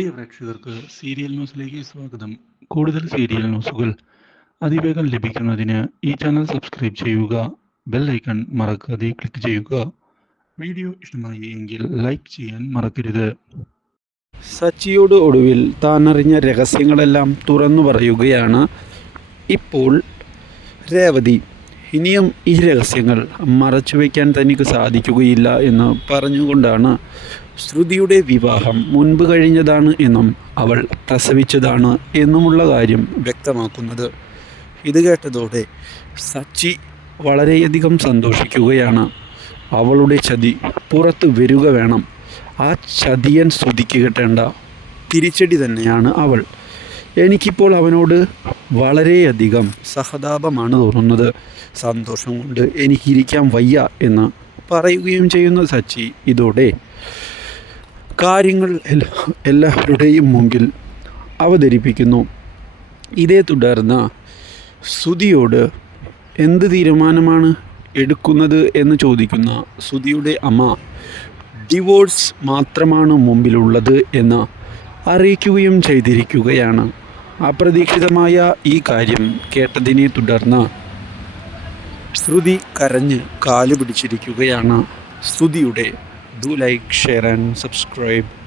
പ്രിയ പ്രേക്ഷകർക്ക് സീരിയൽ ന്യൂസിലേക്ക് സ്വാഗതം. കൂടുതൽ സീരിയൽ ന്യൂസുകൾ അതിവേഗം ലഭിക്കുന്നതിന് ഈ ചാനൽ സബ്സ്ക്രൈബ് ചെയ്യുക ബെൽ ഐക്കൺ മറക്കാതെ ക്ലിക്ക് ചെയ്യുക. വീഡിയോ ഇഷ്ടമായി എങ്കിൽ ലൈക്ക് ചെയ്യാൻ മറക്കരുത്. സച്ചിയോട് ഒടുവിൽ താൻ അറിഞ്ഞ രഹസ്യങ്ങളെല്ലാം തുറന്നു പറയുകയാണ് ഇപ്പോൾ രേവതി. ഇനിയും ഈ രഹസ്യങ്ങൾ മറച്ചു വയ്ക്കാൻ തനിക്ക് സാധിക്കുകയില്ല എന്ന് പറഞ്ഞുകൊണ്ടാണ് ശ്രുതിയുടെ വിവാഹം മുൻപ് കഴിഞ്ഞതാണ് എന്നും അവൾ പ്രസവിച്ചതാണ് എന്നുമുള്ള കാര്യം വ്യക്തമാക്കുന്നത്. ഇത് കേട്ടതോടെ സച്ചി വളരെയധികം സന്തോഷിക്കുകയാണ്. അവളുടെ ചതി പുറത്തു വരിക വേണം. ആ ചതിയൻ സ്തുതിക്ക് കിട്ടേണ്ട തിരിച്ചടി തന്നെയാണ് അവൾ. എനിക്കിപ്പോൾ അവനോട് വളരെയധികം സഹതാപമാണ് തോന്നുന്നത്. സന്തോഷം കൊണ്ട് എനിക്കിരിക്കാൻ വയ്യ എന്ന് പറയുകയും ചെയ്യുന്ന സച്ചി. ഇതോടെ കാര്യങ്ങൾ എല്ലാവരുടെയും മുമ്പിൽ അവതരിപ്പിക്കുന്നു. ഇതേ തുടർന്ന് സുതിയോട് എന്ത് തീരുമാനമാണ് എടുക്കുന്നത് എന്ന് ചോദിക്കുന്ന സുതിയുടെ അമ്മ ഡിവോഴ്സ് മാത്രമാണ് മുമ്പിലുള്ളത് എന്ന് അറിയിക്കുകയും ചെയ്തിരിക്കുകയാണ്. അപ്രതീക്ഷിതമായ ഈ കാര്യം കേട്ടതിനെ തുടർന്ന് ശ്രുതി കരഞ്ഞ് കാലു പിടിച്ചിരിക്കുകയാണ്. ശ്രുതിയുടെ do like share and subscribe.